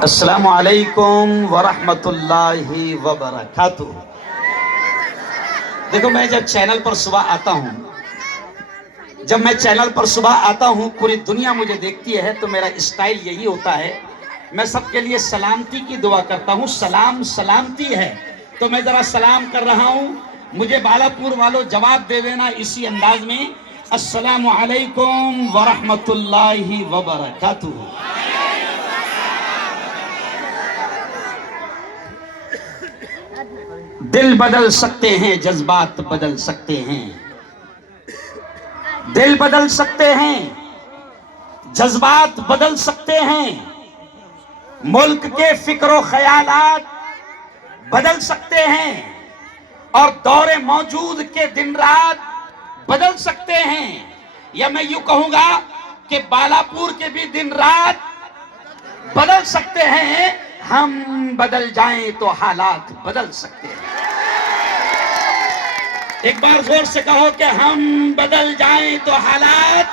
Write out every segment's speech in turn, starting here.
अस्सलामु अलैकुम वरहमतुल्लाहि वबरकातुह। देखो, मैं जब चैनल पर सुबह आता हूँ, पूरी दुनिया मुझे देखती है, तो मेरा स्टाइल यही होता है। मैं सबके लिए सलामती की दुआ करता हूँ। सलाम सलामती है, तो मैं जरा सलाम कर रहा हूँ। मुझे बालापुर वालों जवाब दे देना इसी अंदाज में, अस्सलामु अलैकुम वरहमतुल्लाहि वबरकातुह। दिल बदल सकते हैं, जज्बात बदल सकते हैं। दिल बदल सकते हैं, जज्बात बदल सकते हैं। मुल्क के फिक्र ख्यालात बदल सकते हैं और दौरे मौजूद के दिन रात बदल सकते हैं। या मैं यूं कहूंगा कि बालापुर के भी दिन रात बदल सकते हैं। हम बदल जाएं तो हालात बदल सकते हैं। एक बार जोर से कहो कि हम बदल जाएं तो हालात।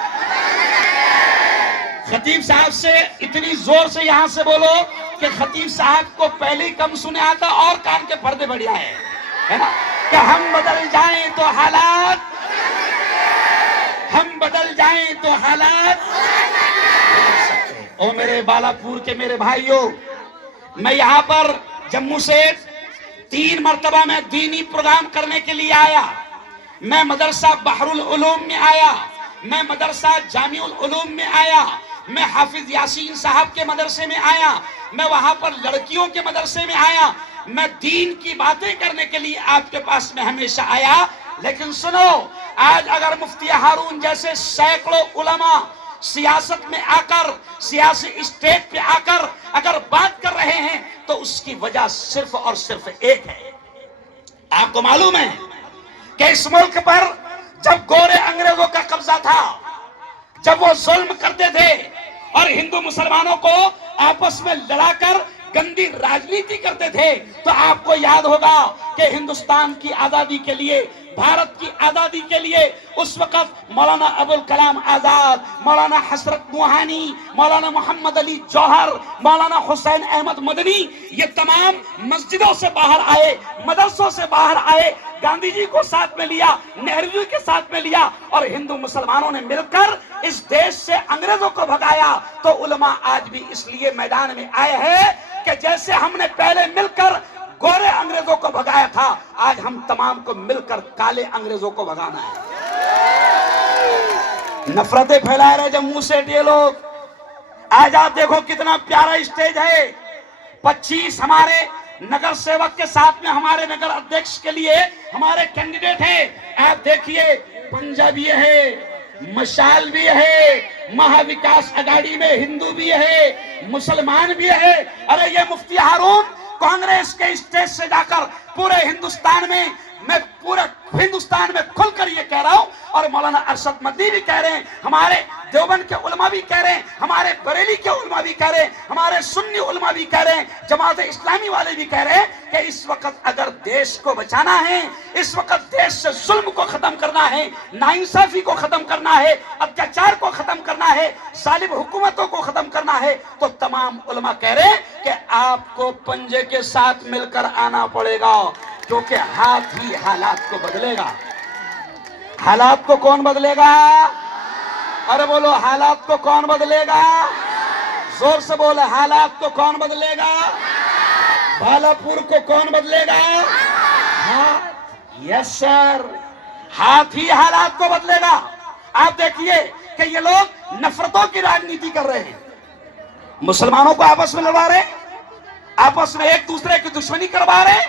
खतीब साहब से इतनी जोर से यहां से बोलो कि खतीब साहब को पहले ही कम सुने आता और कान के पर्दे बढ़िया है ना, कि हम बदल जाएं तो हालात, हम बदल जाएं तो हालात। ओ मेरे बालापुर के मेरे भाइयों, मैं यहाँ पर जम्मू से 3 मरतबा मैं दीनी प्रोग्राम करने के लिए आया। मैं मदरसा बहरुल उलूम में आया, मैं मदरसा जामिउल उलूम में आया, मैं हाफिज यासीन साहब के मदरसे में आया, मैं वहां पर लड़कियों के मदरसे में आया। मैं दीन की बातें करने के लिए आपके पास में हमेशा आया। लेकिन सुनो, आज अगर मुफ्ती हारून जैसे सैकड़ों उलमा सियासत में आकर, सियासी स्टेज पे आकर अगर बात कर रहे हैं, तो उसकी वजह सिर्फ और सिर्फ एक है। आपको मालूम है कि इस मुल्क पर जब गोरे अंग्रेजों का कब्जा था, जब वो जुल्म करते थे और हिंदू मुसलमानों को आपस में लड़ाकर गंदी राजनीति करते थे, तो आपको याद होगा कि हिंदुस्तान की आजादी के लिए, भारत की आजादी के लिए उस वक्त मौलाना अबुल कलाम आजाद, मौलाना हसरत मोहानी, मौलाना मोहम्मद अली जौहर, मौलाना हुसैन अहमद मदनी, ये तमाम मस्जिदों से बाहर आए, मदरसों से बाहर आए, गांधी जी को साथ में लिया, नेहरू जी के साथ में लिया और हिंदू मुसलमानों ने मिलकर इस देश से अंग्रेजों को भगाया। तो उलमा आज भी इसलिए मैदान में आए हैं कि जैसे हमने पहले मिलकर गोरे अंग्रेजों को भगाया था, आज हम तमाम को मिलकर काले अंग्रेजों को भगाना है। नफरतें फैला रहे जम्मू से ये लोग। आज आप देखो कितना प्यारा स्टेज है। 25 हमारे नगर सेवक के साथ में हमारे नगर अध्यक्ष के लिए हमारे कैंडिडेट हैं। आप देखिए, पंजाबी है, मशाल भी है, महाविकास अघाड़ी में हिंदू भी है, मुसलमान भी है। अरे ये मुफ्ती हारून कांग्रेस के स्टेज से जाकर पूरे हिंदुस्तान में, मैं पूरे हिंदुस्तान में खुलकर ये कह रहा हूं, और मौलाना अरशद मदनी भी कह रहे हैं, हमारे देवबंद के उलमा भी कह रहे हैं, हमारे बरेली के उलमा भी कह रहे हैं, हमारे सुन्नी उलमा भी कह रहे हैं, जमात इस्लामी वाले भी कह रहे हैं कि इस वक्त अगर देश को बचाना है, इस वक्त देश से जुल्म को खत्म करना है, नाइंसाफी को खत्म करना है, अत्याचार को खत्म करना है, जालिम हुकूमतों को खत्म करना है, तो तमाम उलमा कह रहे हैं कि आपको पंजे के साथ मिलकर आना पड़ेगा, क्योंकि हाथ ही हालात को बदलेगा। हालात को कौन बदलेगा? अरे बोलो, हालात को कौन बदलेगा? जोर से बोले, हालात को कौन बदलेगा? बालापुर को कौन बदलेगा? हाँ, यस सर, हाथ ही हालात को बदलेगा। आप देखिए कि ये लोग नफरतों की राजनीति कर रहे हैं, मुसलमानों को आपस में लड़वा रहे, आपस में एक दूसरे की दुश्मनी करवा रहे।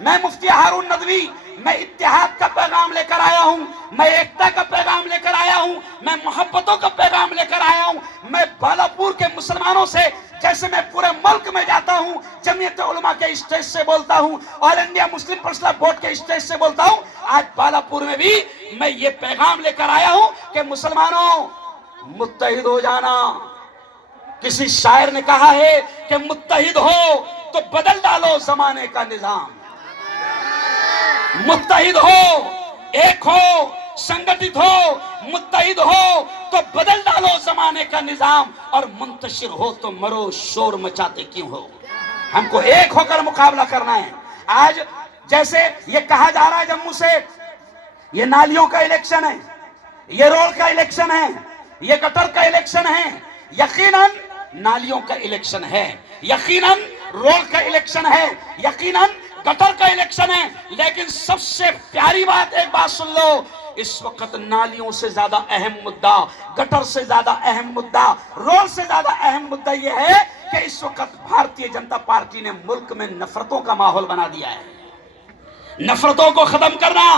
मैं मुफ्ती हारून नदवी, मैं इत्तेहाद का पैगाम लेकर आया हूं, मैं एकता का पैगाम लेकर आया हूं, मैं मोहब्बतों का पैगाम लेकर आया हूं। मैं बालापुर के मुसलमानों से, जैसे मैं पूरे मुल्क में जाता हूं, जमीयत उलमा के स्टेज से बोलता हूं, all India Muslim personal board के स्टेज से बोलता हूं, आज बालापुर में भी मैं ये पैगाम लेकर आया हूं कि मुसलमानों मुत्तहिद हो जाना। किसी शायर ने कहा है कि मुत्तहिद हो तो बदल डालो जमाने का निजाम। मुत्तहिद हो, एक हो, संगठित हो, मुत्तहिद हो तो बदल डालो जमाने का निजाम, और मुंतशिर हो तो मरो शोर मचाते क्यों हो। हमको एक होकर मुकाबला करना है। आज जैसे ये कहा जा रहा है जम्मू से, ये नालियों का इलेक्शन है, ये रोड का इलेक्शन है, ये गटर का इलेक्शन है। यकीनन नालियों का इलेक्शन है, यकीनन रोड का इलेक्शन है, यकीनन गटर का इलेक्शन है, लेकिन सबसे प्यारी बात एक बात सुन लो, इस वक्त नालियों से ज्यादा अहम मुद्दा, गटर से ज्यादा अहम मुद्दा, रोड से ज्यादा अहम मुद्दा यह है कि इस वक्त भारतीय जनता पार्टी ने मुल्क में नफरतों का माहौल बना दिया है। नफरतों को खत्म करना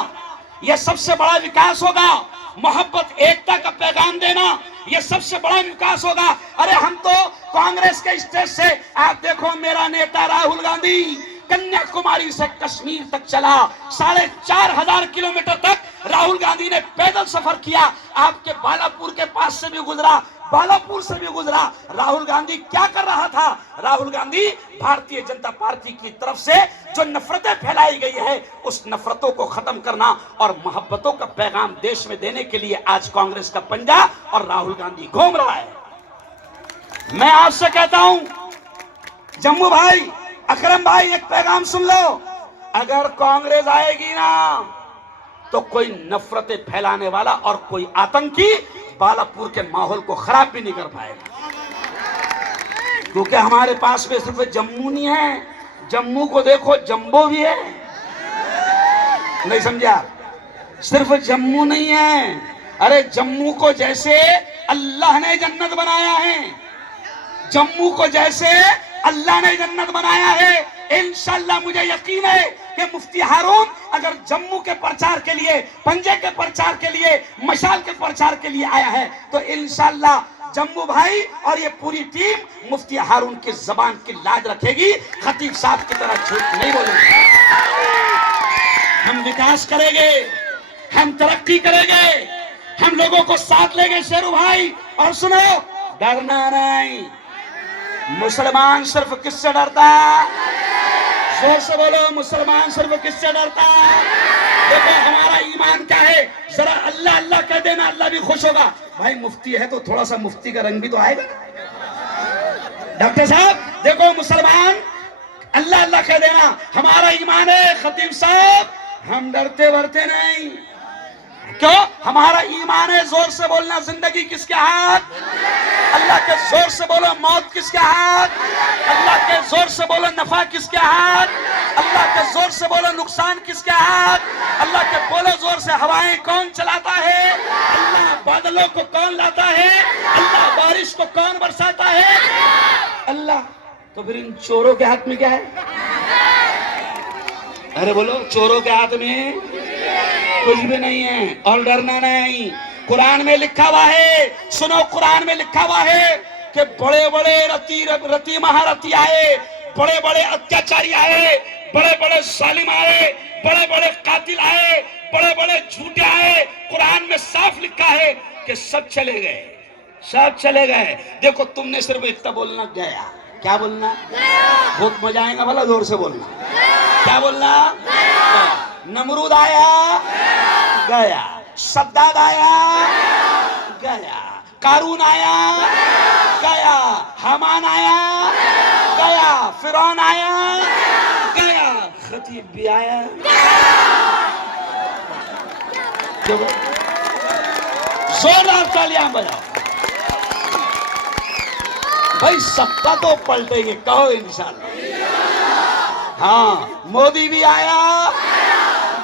यह सबसे बड़ा विकास होगा। मोहब्बत एकता का पैगाम देना यह सबसे बड़ा विकास होगा। अरे हम तो कांग्रेस के स्टेज से, आप देखो मेरा नेता राहुल गांधी कन्याकुमारी से कश्मीर तक चला, 4,500 किलोमीटर तक राहुल गांधी ने पैदल सफर किया। आपके बालापुर के पास से भी गुजरा, बालापुर से भी गुजरा। राहुल गांधी क्या कर रहा था? राहुल गांधी भारतीय जनता पार्टी की तरफ से जो नफरतें फैलाई गई है उस नफरतों को खत्म करना और मोहब्बतों का पैगाम देश में देने के लिए आज कांग्रेस का पंजा और राहुल गांधी घूम रहा है। मैं आपसे कहता हूं जम्मू भाई, अकरम भाई, एक पैगाम सुन लो, अगर कांग्रेस आएगी ना तो कोई नफरतें फैलाने वाला और कोई आतंकी बालापुर के माहौल को खराब भी नहीं कर पाएगा, क्योंकि हमारे पास में सिर्फ जम्मू नहीं है, जम्मू को देखो जम्बो भी है। नहीं समझा? सिर्फ जम्मू नहीं है, अरे जम्मू को जैसे अल्लाह ने जन्नत बनाया है, जम्मू को जैसे अल्लाह ने जन्नत बनाया है, इंशाअल्लाह मुझे यकीन है कि मुफ्ती हारून अगर जम्मू के प्रचार के लिए, पंजे के प्रचार के लिए, मशाल के प्रचार के लिए आया है तो इंशाअल्लाह जम्मू भाई और ये पूरी टीम मुफ्ती हारून की जबान की लाज रखेगी, खतीब साहब की तरह झूठ नहीं बोलेंगे। हम विकास करेंगे, हम तरक्की करेंगे, हम लोगों को साथ लेंगे शेरू भाई। और सुनो, डरना नहीं। मुसलमान सिर्फ किससे डरता है? जोर से बोलो, मुसलमान सिर्फ किससे डरता है? देखो हमारा ईमान क्या है, जरा अल्लाह अल्लाह कह देना, अल्लाह भी खुश होगा। भाई मुफ्ती है तो थोड़ा सा मुफ्ती का रंग भी तो आएगा। डॉक्टर साहब देखो, मुसलमान अल्लाह अल्लाह कह देना, हमारा ईमान है। खतीब साहब हम डरते वरते नहीं, क्यों? हमारा ईमान है। जोर से बोलना, जिंदगी किसके हाथ? अल्लाह के। जोर से बोलो, मौत किसके हाथ? अल्लाह के। जोर से बोलो, नफा किसके हाथ? अल्लाह के। जोर से बोलो, नुकसान किसके हाथ? अल्लाह के। बोलो जोर से, हवाएं कौन चलाता है? अल्लाह। बादलों को कौन लाता है? अल्लाह। बारिश को कौन बरसाता है? अल्लाह। तो फिर इन चोरों के हाथ में क्या है? अरे बोलो, चोरों के हाथ में कुछ भी नहीं है। और डरना नहीं। कुरान में लिखा हुआ है, सुनो, कुरान में लिखा हुआ है कि बड़े बड़े रति महारथी आए, बड़े बड़े अत्याचारी आए, बड़े बड़े जालिम आए, बड़े बड़े कातिल आए, बड़े बड़े झूठे आए। कुरान में साफ लिखा है कि सब चले गए, सब चले गए। देखो तुमने सिर्फ इतना बोलना, गया। क्या बोलना? बहुत मजा आएगा, भला जोर से बोलना। क्या बोलना? नमरूद आया, गया। सद्दाद आया, गया। कारून आया, गया। हमान आया, गया। फिरौन आया, गया। खतीब भी आया। जोरदार तालियां बजाओ भाई, सबका तो पलटेंगे, कहो इंशाल्लाह। हाँ, मोदी भी आया,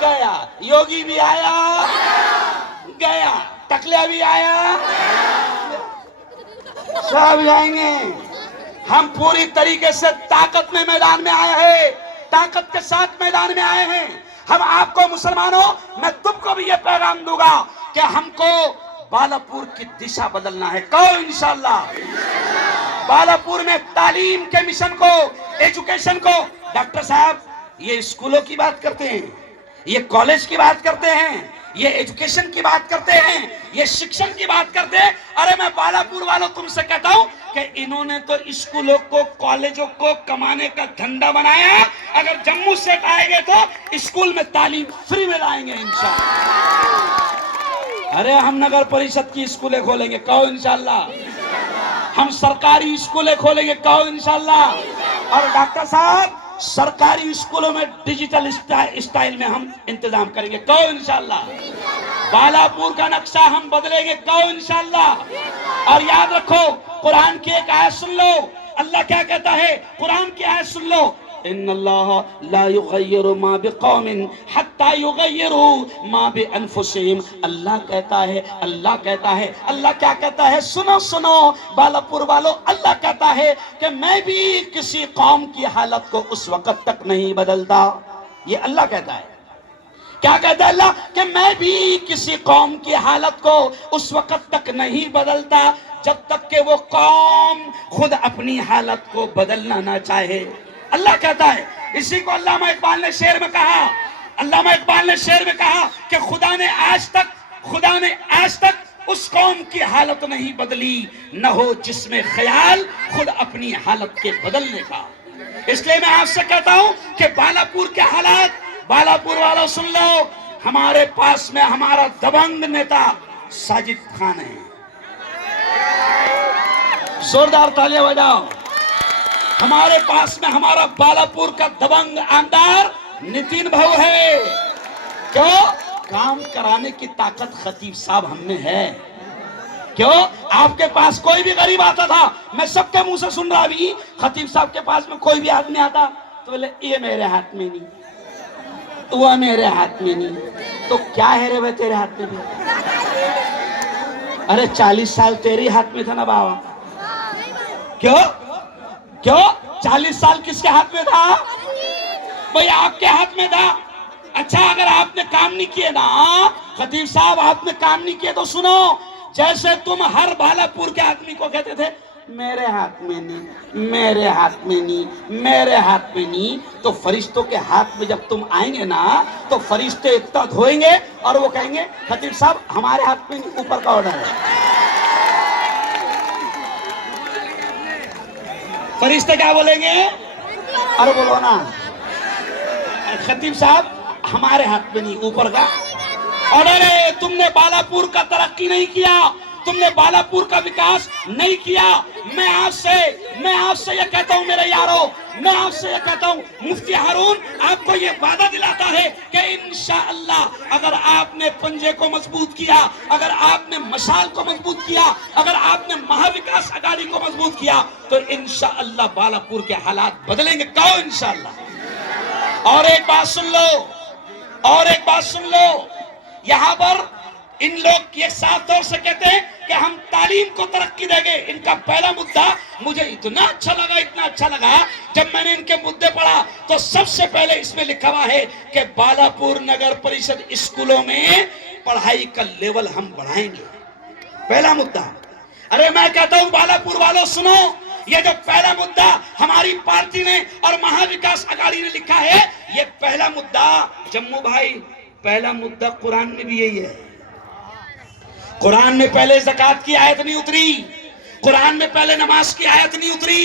गया। योगी भी आया, गया। टकला भी आया, सब जाएंगे। हम पूरी तरीके से ताकत में मैदान में आए हैं, ताकत के साथ मैदान में आए हैं। हम आपको मुसलमानों, मैं तुमको भी ये पैगाम दूंगा कि हमको बालापुर की दिशा बदलना है। कहो इंशाल्लाह। बालापुर में तालीम के मिशन को, एजुकेशन को, डॉक्टर साहब ये स्कूलों की बात करते हैं, ये कॉलेज की बात करते हैं, ये एजुकेशन की बात करते हैं, ये शिक्षण की बात करते हैं। अरे मैं बालापुर वालों तुमसे कहता हूं कि इन्होंने तो स्कूलों को, कॉलेजों को कमाने का धंधा बनाया। अगर जम्मू से आएंगे तो स्कूल में तालीम फ्री में लाएंगे इंशाअल्लाह। अरे हम नगर परिषद की स्कूलें खोलेंगे, कहो इंशाल्लाह। हम सरकारी स्कूलें खोलेंगे, कहो इंशाल्लाह। और डॉक्टर साहब सरकारी स्कूलों में डिजिटल स्टाइल में हम इंतजाम करेंगे, कहो इंशाल्लाह। बालापुर का नक्शा हम बदलेंगे, कहो इंशाल्लाह। और याद रखो कुरान की एक आयत सुन लो, अल्लाह क्या कहता है, कुरान की आयत सुन लो, इन्नल्लाह ला युगय्यिरु मा बिकौमिन हत्ता युगय्यिरु मा बिअनफुसिहिम। अल्लाह कहता है, अल्लाह कहता है, अल्लाह क्या कहता है, सुनो सुनो बालापुर वालों, अल्लाह कहता है कि मैं भी किसी कौम की हालत को उस वक्त तक नहीं बदलता। ये अल्लाह कहता है। क्या कहता है अल्लाह, कि मैं भी किसी कौम की हालत को उस वक्त तक नहीं बदलता जब तक कि वो कौम खुद अपनी हालत को बदलना ना चाहे। अल्लाह कहता है। इसी को अल्लामा इकबाल ने शेर में कहा, अल्लामा इकबाल ने शेर में कहा कि खुदा ने आज तक उस कौम की हालत नहीं बदली, न हो जिसमें ख्याल खुद अपनी हालत के बदलने का। इसलिए मैं आपसे कहता हूं कि बालापुर के हालात, बालापुर वालों सुन लो, हमारे पास में हमारा दबंग नेता साजिद खान है। जोरदार तालियां बजाओ। हमारे पास में हमारा बालापुर का दबंग आमदार नितिन भाऊ है। क्यों? काम कराने की ताकत खतीब साहब हम में है। क्यों? आपके पास कोई भी गरीब आता था, मैं सबके मुंह से सुन रहा भी, खतीब साहब के पास में कोई भी आदमी आता तो बोले ये मेरे हाथ में नहीं, वो मेरे हाथ में नहीं। तो क्या है रे भाई तेरे हाथ में भी? अरे 40 साल तेरे हाथ में था ना बाबा। क्यों? 40 साल किसके हाथ में था भाई? आपके हाथ में था। अच्छा अगर आपने काम नहीं किए ना खतीब साहब, आपने काम नहीं किए तो सुनो, जैसे तुम हर बालापुर के आदमी को कहते थे मेरे हाथ में नहीं, मेरे हाथ में नहीं, मेरे हाथ में नहीं, तो फरिश्तों के हाथ में जब तुम आएंगे ना तो फरिश्ते इतना धोएंगे और वो कहेंगे खतीब साहब हमारे हाथ में नहीं, ऊपर का ऑर्डर है। फरिश्ते क्या बोलेंगे? अरे बोलो ना, खतीब साहब हमारे हाथ में नहीं, ऊपर का ऑर्डर है। तुमने बालापुर का तरक्की नहीं किया, तुमने बालापुर का विकास नहीं किया। मैं आपसे ये कहता हूं मेरे यारों, मैं आपसे ये कहता हूं, मुफ्ती हारून आपको ये वादा दिलाता है कि इंशाअल्लाह अगर आपने पंजे को मजबूत किया, अगर आपने मशाल को मजबूत किया, अगर आपने महाविकास अघाड़ी को मजबूत किया तो इंशाअल्लाह बालापुर के हालात बदलेंगे। कहो इंशाअल्लाह। और एक बात सुन लो, यहां पर इन लोग ये साफ तौर से कहते हैं कि हम तालीम को तरक्की देंगे। इनका पहला मुद्दा मुझे इतना अच्छा लगा जब मैंने इनके मुद्दे पढ़ा तो सबसे पहले इसमें लिखा हुआ है कि बालापुर नगर परिषद स्कूलों में पढ़ाई का लेवल हम बढ़ाएंगे। पहला मुद्दा। अरे मैं कहता हूं बालापुर वालों सुनो, ये जो पहला मुद्दा हमारी पार्टी ने और महाविकास अघाड़ी ने लिखा है, ये पहला मुद्दा जम्मू भाई, पहला मुद्दा कुरान में भी यही है। कुरान में पहले ज़कात की आयत नहीं उतरी, कुरान में पहले नमाज की आयत नहीं उतरी,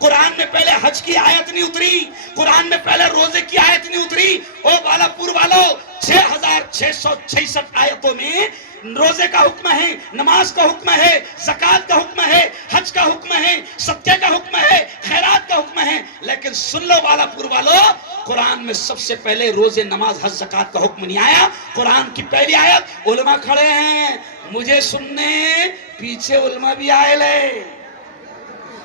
कुरान में पहले हज की आयत नहीं उतरी, कुरान में पहले रोजे की आयत नहीं उतरी। ओ बालापुर वालों 6666 आयतों में रोजे का हुक्म है, नमाज का हुक्म है, ज़कात का हुक्म है, हज का हुक्म है, सत्य का हुक्म है, खैरात का हुक्म है। लेकिन सुन लो बालापुर वालों, कुरान में सबसे पहले रोजे, नमाज, हज, ज़कात का हुक्म नहीं आया। कुरान की पहली आयत, उलमा खड़े हैं मुझे सुनने, पीछे उलमा भी आए ले,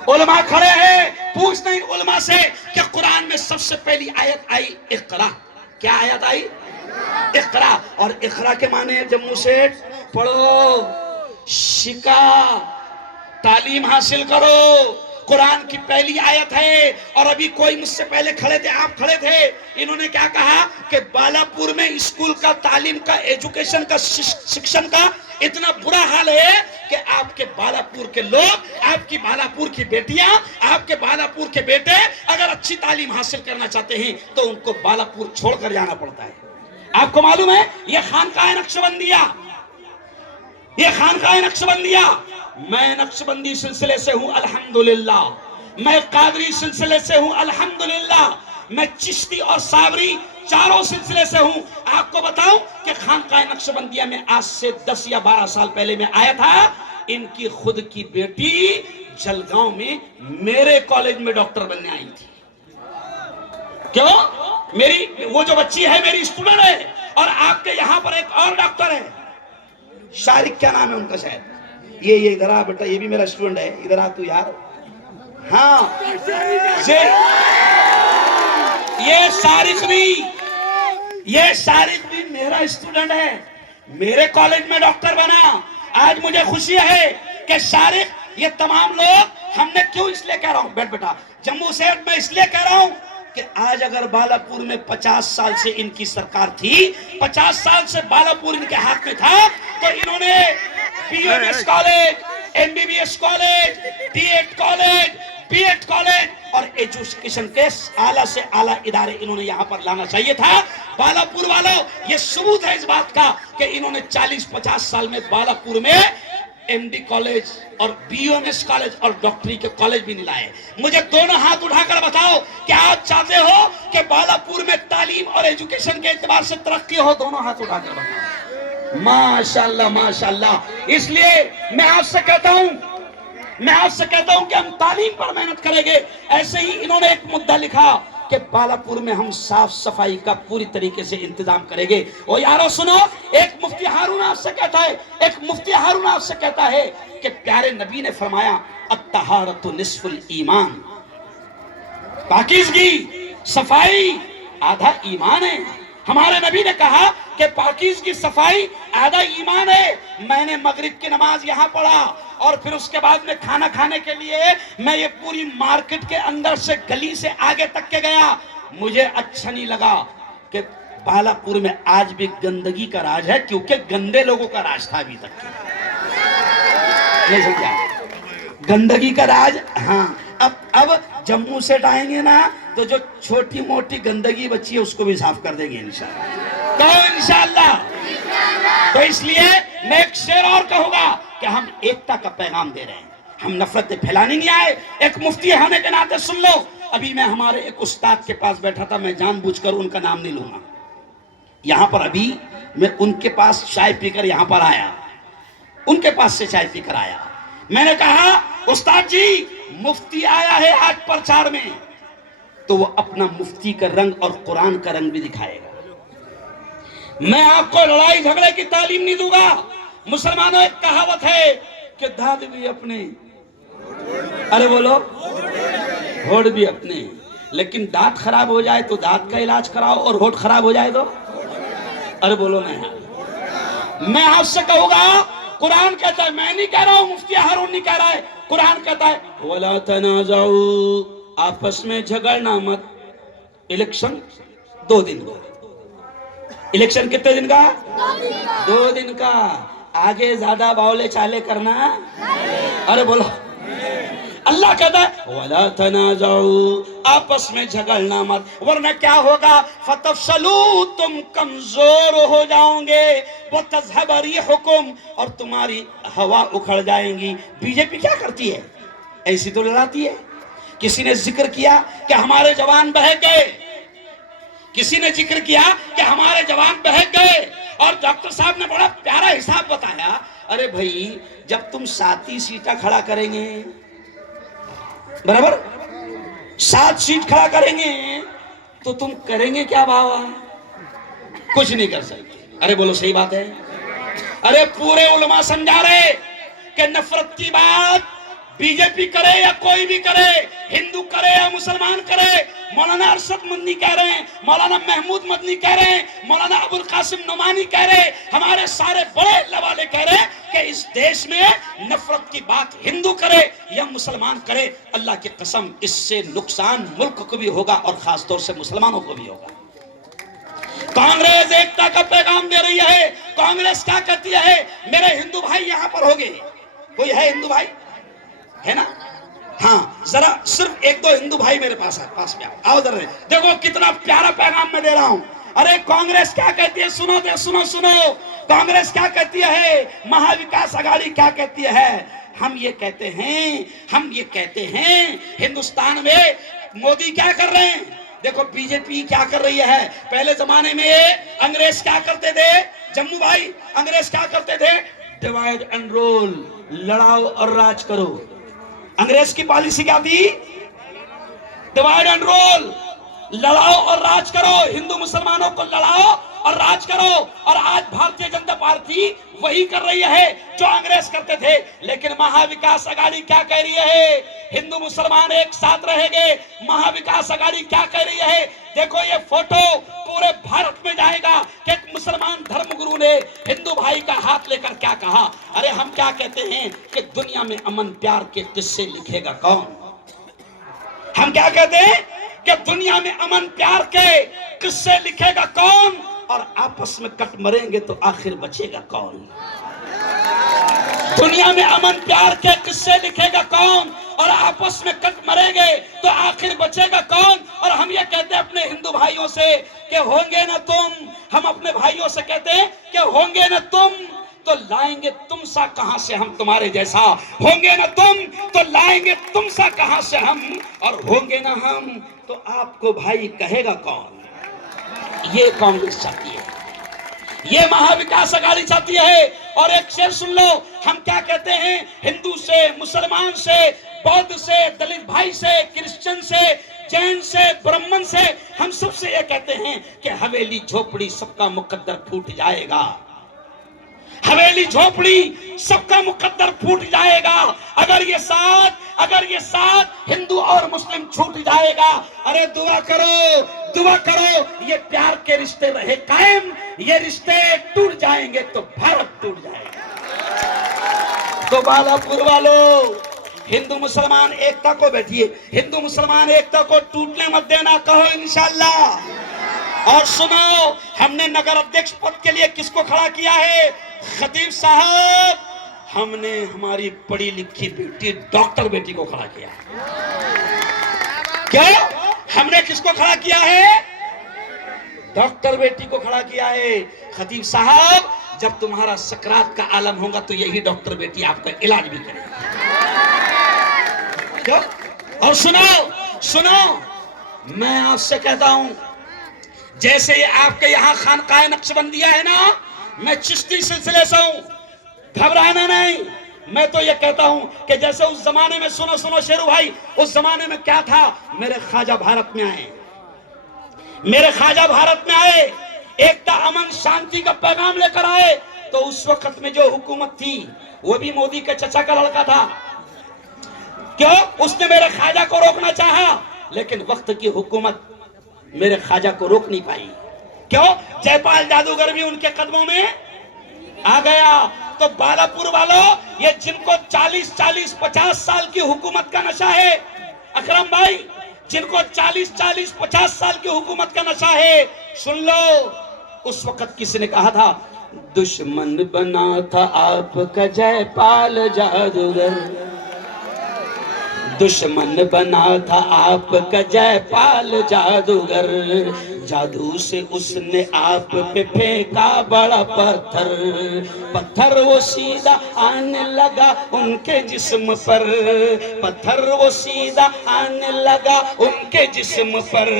उलमा खड़े हैं, पूछ नहीं उलमा से कि कुरान में सबसे पहली आयत आई इक़रा। क्या आयत आई? इक़रा। और इक़रा के माने जम्मू सेठ, पढ़ो, शिका, तालीम हासिल करो। कुरान की पहली आयत है। और अभी कोई मुझसे पहले खड़े थे, आप खड़े थे, इन्होंने क्या कहा कि बालापुर में स्कूल का, तालीम का, एजुकेशन का, शिक्षण का इतना बुरा हाल है कि आपके बालापुर के लोग, आपकी बालापुर की बेटियां, आपके बालापुर के बेटे अगर अच्छी तालीम हासिल करना चाहते हैं तो उनको बालापुर छोड़कर जाना पड़ता है। आपको मालूम है ये खानकाह नक्शबंदिया, ये खानकाह नक्शबंदिया, मैं नक्शबंदी सिलसिले से हूं अल्हम्दुलिल्लाह, मैं कादरी सिलसिले से हूं अल्हम्दुलिल्लाह, मैं चिश्ती और सावरी चारों सिलसिले से हूं। आपको बताऊं कि खानकाह नक्शबंदिया में आज से 10 या 12 साल पहले मैं आया था। इनकी खुद की बेटी जलगांव में मेरे कॉलेज में डॉक्टर बनने आई थी। क्यों? मेरी वो जो बच्ची है मेरी स्टूडेंट है। और आपके यहां पर एक और डॉक्टर है, शारिक, क्या नाम है उनका शायद, ये इधर आ बेटा, ये भी मेरा स्टूडेंट है, इधर आ तू यार। हाँ, ये शारिक भी मेरा स्टूडेंट है, मेरे कॉलेज में डॉक्टर बना। आज मुझे खुशी है कि शारिक, ये तमाम लोग, हमने क्यों इसलिए कह रहा हूं, बैठ बेटा, जम्मू शहर में इसलिए कह रहा हूं कि आज अगर बालापुर में 50 साल से इनकी सरकार थी, 50 साल से बालापुर इनके हाथ में था, तो इन्होंने BMS college, MBBS college, DEd college, BEd college और एजुकेशन के आला से आला इदारे इन्होंने यहां पर लाना चाहिए था। बालापुर वालों, ये सबूत है इस बात का कि इन्होंने 40-50 साल में बालापुर में एमडी कॉलेज और बीएमएस कॉलेज और डॉक्टरी के कॉलेज भी नहीं लाए। मुझे दोनों हाथ उठाकर बताओ कि आप चाहते हो कि बालापुर में तालीम और एजुकेशन के एतबार से तरक्की हो? दोनों हाथ उठाकर बताओ। माशाल्लाह माशाल्लाह। इसलिए मैं आपसे कहता हूं कि हम तालीम पर मेहनत करेंगे। ऐसे ही इन्होंने एक मुद्दा लिखा कि बालापुर में हम साफ सफाई का पूरी तरीके से इंतजाम करेंगे। और यारो सुनो, एक मुफ्ती हारून आपसे कहता है कि प्यारे नबी ने फरमाया, अत्तहारतु निस्फुल ईमान, पाकीज़गी, सफाई आधा ईमान है। हमारे नबी ने कहा कि पाकीज़गी, सफाई आधा ईमान है। मैंने मगरिब की नमाज यहां पढ़ा और फिर उसके बाद में खाना खाने के लिए मैं ये पूरी मार्केट के अंदर से गली से आगे तक के गया। मुझे अच्छा नहीं लगा कि बालापुर में आज भी गंदगी का राज है, क्योंकि गंदे लोगों का राज था अभी तक। नहीं समझा? गंदगी का राज। हाँ, अब जम्मू से आएंगे ना, तो जो छोटी मोटी गंदगी बची है उसको भी साफ कर देंगे इंशाअल्लाह। तो इंशाअल्लाह। तो इसलिए मैं एक शेर और कहूंगा कि हम एकता का पैगाम दे रहे हैं, हम नफरत फैलाने नहीं आए। एक मुफ्ती होने के नाते सुन लो, अभी मैं हमारे एक उस्ताद के पास बैठा था, मैं जानबूझकर उनका नाम नहीं लूंगा यहां पर। अभी मैं उनके पास चाय पीकर यहां पर आया, उनके पास से चाय पीकर आया। मैंने कहा, उस्ताद जी, मुफ्ती आया है आज प्रचार में, तो वो अपना मुफ्ती का रंग और कुरान का रंग भी दिखाएगा। मैं आपको लड़ाई झगड़े की तालीम नहीं दूंगा। मुसलमानों, एक कहावत है कि दांत भी अपने, अरे बोलो, होठ भी अपने, लेकिन दांत खराब हो जाए तो दांत का इलाज कराओ और होठ खराब हो जाए तो, अरे बोलो नहीं। मैं आपसे कहूंगा, कुरान कहता है, मैं नहीं कह रहा हूं, मुफ्ती हारून नहीं कह रहा है, कुरान कहता है, वला तनाज़ऊ, आपस में झगड़ना मत। इलेक्शन 2 दिन का, इलेक्शन कितने दिन का? 2 दिन का। आगे ज्यादा बावले चाले करना, अरे बोलो। अल्लाह कहता है, वला तनाज़ऊ, आपस में झगड़ना मत, वरना क्या होगा, फतफशलू, तुम कमजोर हो जाओगे, वो तज़हब रिहुकुम, और तुम्हारी हवा उखड़ जाएंगी। बीजेपी क्या करती है? ऐसी तो लड़ाती है। किसी ने जिक्र किया कि हमारे जवान बहक गए, किसी ने जिक्र किया कि हमारे जवान बहक गए, और डॉक्टर साहब ने बड़ा प्यारा हिसाब बताया। अरे भाई, जब तुम 7 सीटें खड़ा करेंगे, बराबर 7 सीट खड़ा करेंगे, तो तुम करेंगे क्या बाबा? कुछ नहीं कर सकते। अरे बोलो, सही बात है। अरे पूरे उलमा समझा रहे कि नफरत की बात बीजेपी करे या कोई भी करे, हिंदू करे या मुसलमान करे, मौलाना अरशद मदनी कह रहे हैं, मौलाना महमूद मदनी कह रहे हैं, मौलाना अबुल कासिम नुमानी कह रहे हैं, हमारे सारे बड़े अल्लाह वाले कह रहे हैं कि इस देश में नफरत की बात हिंदू करे या मुसलमान करे, अल्लाह की कसम, इससे नुकसान मुल्क को भी होगा और खास तौर से मुसलमानों को भी होगा। कांग्रेस एकता का पैगाम दे रही है। कांग्रेस क्या कहती है? मेरे हिंदू भाई यहाँ पर होंगे, कोई है हिंदू भाई? है ना? हाँ, जरा सिर्फ 1-2 हिंदू भाई मेरे पास है, पास में आओ जरा, देखो कितना प्यारा पैगाम मैं दे रहा हूं। अरे कांग्रेस क्या कहती है? सुनो। कांग्रेस क्या कहती है? महाविकास आघाड़ी क्या कहती है? हम ये कहते हैं हिंदुस्तान में मोदी क्या कर रहे हैं? देखो बीजेपी क्या कर रही है। पहले जमाने में ये अंग्रेज क्या करते थे, जम्मू भाई, अंग्रेज क्या करते थे, डिवाइड एंड रूल, लड़ाओ और राज करो। अंग्रेज की पॉलिसी क्या थी, डिवाइड एंड रूल, लड़ाओ और राज करो, हिंदू मुसलमानों को लड़ाओ और राज करो। और आज भारतीय जनता पार्टी वही कर रही है जो अंग्रेज करते थे। लेकिन महाविकास अघाड़ी क्या कह रही है, हिंदू मुसलमान एक साथ रहेंगे। महाविकास अघाड़ी क्या कह रही है, देखो ये फोटो पूरे भारत में जाएगा कि एक मुसलमान धर्मगुरु ने हिंदू भाई का हाथ लेकर क्या कहा। अरे हम क्या कहते हैं कि दुनिया में अमन प्यार के किस्से लिखेगा कौन। हम क्या कहते हैं कि दुनिया में अमन प्यार के किस्से लिखेगा कौन, और आपस में कट मरेंगे तो आखिर बचेगा कौन। दुनिया में अमन प्यार के किस्से लिखेगा कौन, और आपस में कट मरेंगे तो आखिर बचेगा कौन। और हम ये कहते हैं अपने हिंदू भाइयों से कि होंगे ना तुम, हम अपने भाइयों से कहते हैं कि होंगे ना तुम तो लाएंगे तुम सा कहां से हम तुम्हारे जैसा। होंगे ना तुम तो लाएंगे तुम सा कहां से हम, और होंगे ना हम तो आपको भाई कहेगा कौन। ये कांग्रेस चाहती है, ये महाविकास अघाड़ी चाहती है। और एक शेर सुन लो, हम क्या कहते हैं, हिंदू से, मुसलमान से, बौद्ध से, दलित भाई से, क्रिश्चियन से, जैन से, ब्राह्मण से, हम सबसे ये कहते हैं कि हवेली झोपड़ी सबका मुकद्दर फूट जाएगा। हवेली झोपड़ी सबका मुकद्दर फूट जाएगा अगर ये साथ हिंदू और मुस्लिम छूट जाएगा। अरे दुआ करो ये प्यार के रिश्ते रहे कायम। ये रिश्ते टूट जाएंगे तो भारत टूट जाएगा। तो बालापुर वालों, हिंदू मुसलमान एकता को बैठिए, हिंदू मुसलमान एकता को टूटने मत देना, कहो इंशाल्लाह। और सुनो, हमने नगर अध्यक्ष पद के लिए किसको खड़ा किया है, खतीब साहब। हमने हमारी पढ़ी लिखी बेटी डॉक्टर बेटी को खड़ा किया। क्या हमने किसको खड़ा किया है, डॉक्टर बेटी को खड़ा किया है। खतीब साहब, जब तुम्हारा सकरात का आलम होगा तो यही डॉक्टर बेटी आपका इलाज भी करेगी। क्यों? और सुनो, मैं आपसे कहता हूं, जैसे ये आपके यहाँ खानकाह नक्शबंदिया है ना, मैं चिश्ती सिलसिले से हूं, घबराना नहीं। मैं तो ये कहता हूं कि जैसे उस जमाने में, सुनो शेरू भाई, उस जमाने में क्या था, मेरे ख्वाजा भारत में आए, एकता अमन शांति का पैगाम लेकर आए। तो उस वक्त में जो हुकूमत थी वो भी मोदी के चचा का लड़का था। क्यों? उसने मेरे ख्वाजा को रोकना चाहा, लेकिन वक्त की हुकूमत मेरे ख्वाजा को रोक नहीं पाई। क्यों? जयपाल जादूगर भी उनके कदमों में आ गया। तो बालापुर वालों, ये जिनको 40-50 साल की हुकूमत का नशा है, अकरम भाई, जिनको 40-50 साल की हुकूमत का नशा है, सुन लो, उस वक्त किसी ने कहा था, दुश्मन बना था आपका जयपाल जादूगर, दुश्मन बना था आपका जयपाल जादूगर, जादू से उसने आप पे फेंका बड़ा पत्थर वो सीधा आने लगा उनके जिस्म पर, पत्थर वो सीधा आने लगा उनके जिस्म पर,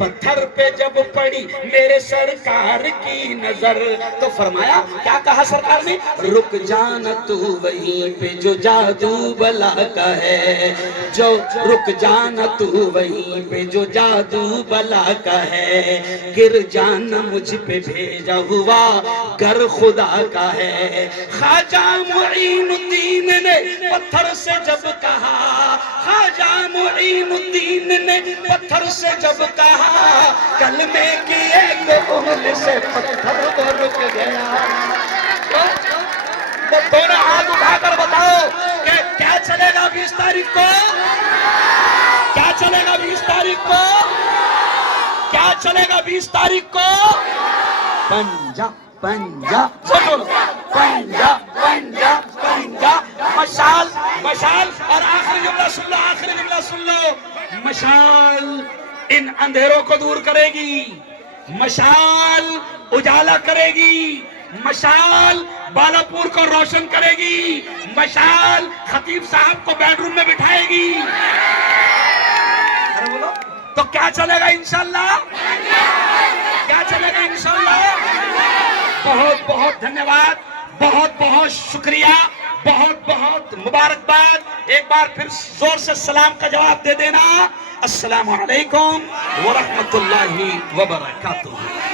पत्थर पे जब पड़ी मेरे सरकार की नजर, तो फरमाया, क्या कहा सरकार ने, रुक जाना तू वहीं पे जो जादू बला का है, जो रुक जाना तू वहीं पे जो जादू बला का है, गिर जाना मुझ पे भेजा हुआ घर खुदा का है। ख्वाजा मुईनुद्दीन ने पत्थर से जब कहा, ख्वाजा मुईनुद्दीन ने पत्थर से जब कहा, कलमे की एक उंगली से पत्थर को रुक गया। तो दोनों हाथ उठाकर बताओ कि क्या चलेगा 20 तारीख को, क्या चलेगा 20 तारीख को, क्या चलेगा 20 तारीख को, पंजा पंजा पंजा पंजा पंजा, मशाल मशाल। और आखिरी जुमला सुन लो, मशाल इन अंधेरों को दूर करेगी, मशाल उजाला करेगी, मशाल बालापुर को रोशन करेगी, मशाल खतीब साहब को बेडरूम में बिठाएगी। अरे बोलो, तो क्या चलेगा इंशाल्लाह? क्या चलेगा इंशाल्लाह? बहुत बहुत धन्यवाद, बहुत बहुत शुक्रिया, बहुत बहुत मुबारकबाद। एक बार फिर जोर से सलाम का जवाब दे देना। अस्सलामु अलैकुम व रहमतुल्लाहि व बरकातुहू।